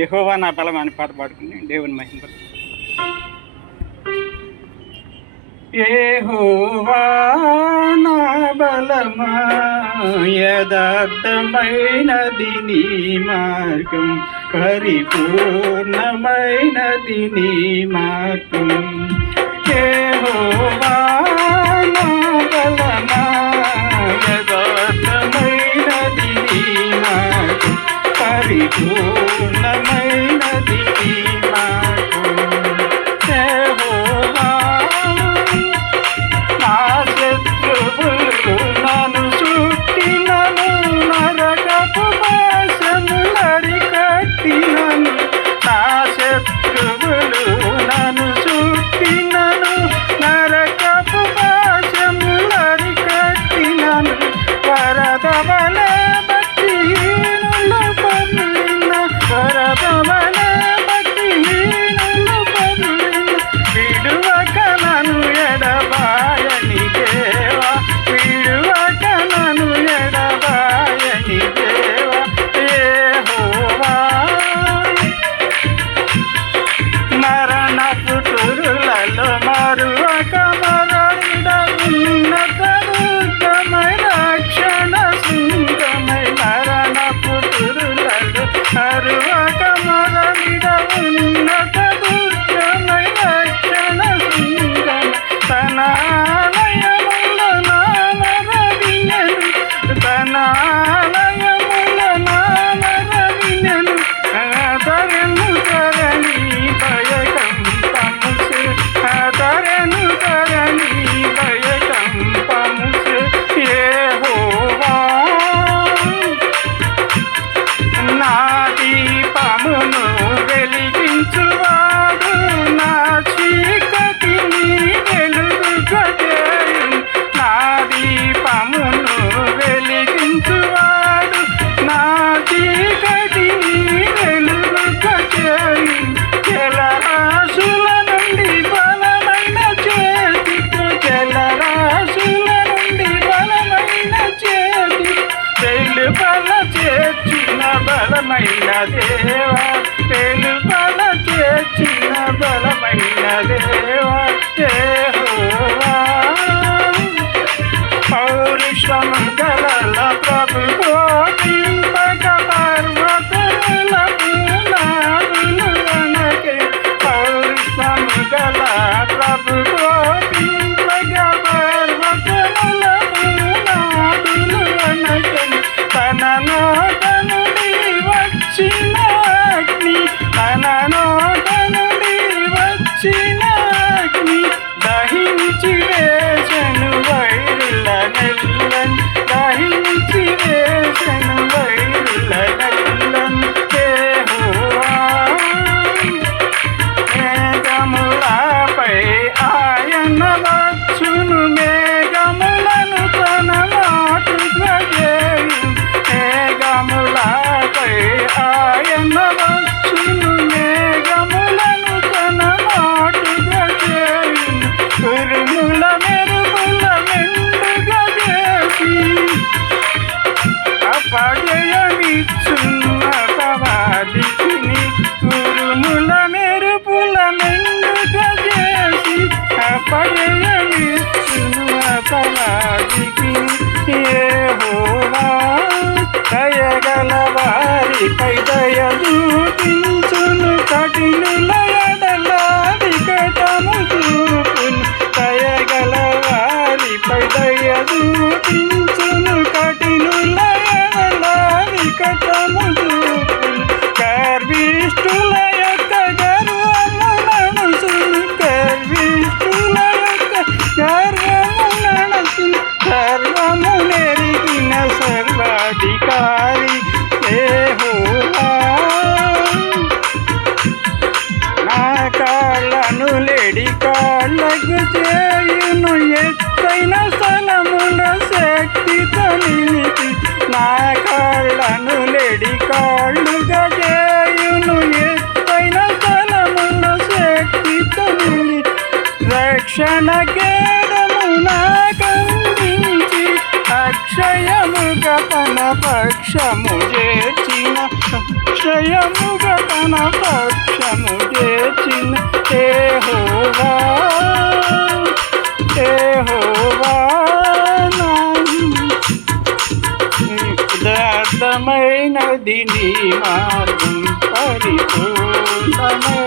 యెహోవా నా బలం అని పాట పాడుకుని దేవుని మహిమ. యెహోవా నా బలమా, యథార్థమైనది నీ మార్గం, పరిపూర్ణమైనది నీ మార్గం. యెహోవా నా బలమా, యథార్థమైనది నీ మార్గం, పరిపూర్ణమైనది నీ మార్గం. యెహోవా నా శత్రువులు నన్ను చుట్టినను, నరకపు పాశములరికట్టినను. నా శత్రువులు నన్ను చుట్టినను, నరకపు పాశములరికట్టినను. వరద వలె భక్తిహీనుల పరులిన, వరద వలె భక్తిహీనుల పరులిన. విడువక నన్ను ఎడబాయని దేవా, విడువక నన్ను ఎడబాయని దేవా. యెహోవా మరణపు తురులలో మరువక మరడిడ, ఉన్నత దుర్గమై రక్షణ శృంగమై. మరణపు తురులలో మరువక మరడిడ, ఉన్నత దుర్గమై రక్షణ శృంగమై. తన ఆలయములో నా మొరవినెను, తన ఆలయములో నా మొరవినెను. ఆదరెను ధరణి భయకంపముసు, ఆదరెను ధరణి భయకంపముసు. యెహోవా నా దీపమును వెలిగించువాడు, నా చీకటిని వెలుగుగజేయు. నా దీపమును వెలిగించువాడు, నా చీకటిని వెలుగుగజేయు. జలరాశుల నుండి బలమైన చేతితో, జలరాశుల నుండి బలమైన చేతి, వెలుపల చేర్చిన బలమైన దేవా, వెలుపల చేర్చిన బలమైన దేవా. యెహోవా పౌరుషము గల ప్రభు గోపింపక, పర్వతముల పునాదులు వనకే. పౌరుషము గల ప్రభు గోపింపక, పర్వతముల పునాదులు వనకే. తన నోట నుండి వచ్చిన అగ్ని, తన నోట నుండి వచ్చిన అగ్ని దహించి వేసెను వైరుల నెల్లన్, దహించి వేసెను వైరుల నెల్లన్. యెహోవా మేఘములపై ఆయన వచ్చును, మేఘములను తన మాటుగా చేయు. మేఘములపై ఆయన వచ్చును, మేఘములను తన మాటుగా చేయు. ఉరుముల మెరుపుల మెండుగా చేసి, అపజయమిచ్చున్న ప్రవాదికిని. ఉరుముల మెరుపుల మెండుగా చేసి, అపజయమిచ్చున్న ప్రవాదికిని. యెహోవా దయగల వారిపై దయ చూపించును, కఠినుల ఎడల వికటము చూపును. దయగల వారిపై దయ చూపించును, కఠినుల ఎడల వికటము చూపును. గర్విష్ఠుల యొక్క గర్వము నడుచును, గర్విష్ఠుల యొక్క గర్వము నడుచును. సర్వము నెరిగిన సర్వాధికారి యెహోవా నా కాళ్ళను లేడి కాళ్ళకు చేయును, ఎత్తైన స్థలమున శక్తితో నిలిపి. నా కాళ్ళను లేడి కాళ్ళుగా చేయును, ఎత్తైన స్థలమున శక్తితో నిలిపి. రక్షణ కేడము నాకందించి, అక్షయముగా తన పక్షము చేర్చిన, అక్షయ నిర్భయముగా తన పక్షము చేసిన యెహోవా యెహోవా యథార్థమైనది నీ మార్గం పరిపూర్ణమై